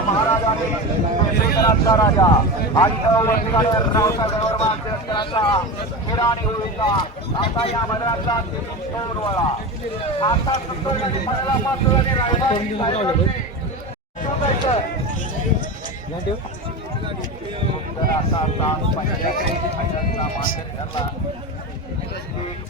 महाराज राजा आणि वरतीकडे रावसाहेब आता या मैदानाचा आता पंचायत मैदानचा मानकरी ठरला एक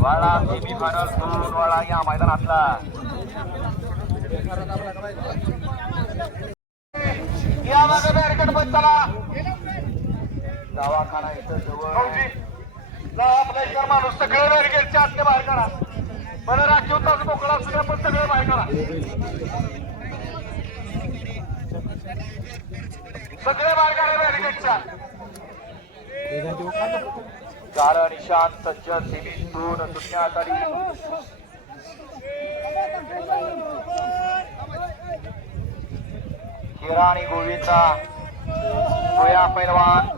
वाडा सेमी फायनल दोन वाडा या मैदानातला या मागे बॅरिकेड बंद चला दवाखाना इथं जवळ आपल्या इतर माणूस सगळे बॅरिकेडच्या आतले बाहेर काढा. बरं राखीव तास मोकळा असू पण सगळे बाहेर काढा. सगळे बाहेर काढा बॅरिकेडच्या गाळा निशान सज्ज सिमीतून सुटण्यात आली हिरा आणि गोविंदा गोया पैलवान.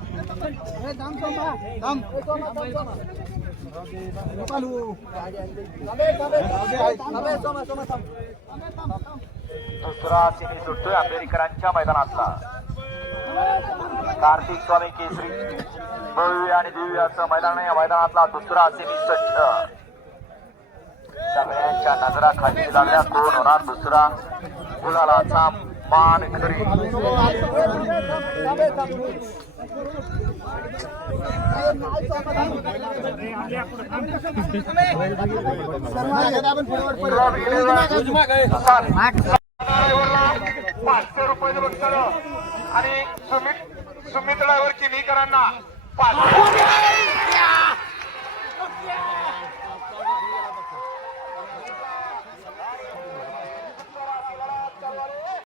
दुसरा सिमी सुटतोय आंबेडकरांच्या मैदानातला. कार्तिक स्वामी केसरी. भव्य आणि दिव्य असं मैदान आहे. या मैदानातला दुसरा सिमी सज्ज सगळ्यांच्या नजराखाली लागल्या कोण होणार दुसरा? गुलालाचा मान खरी। पाचशे रुपये बघताना आणि सुमित सुमित ड्रायव्हर किनीकरांना पाचशे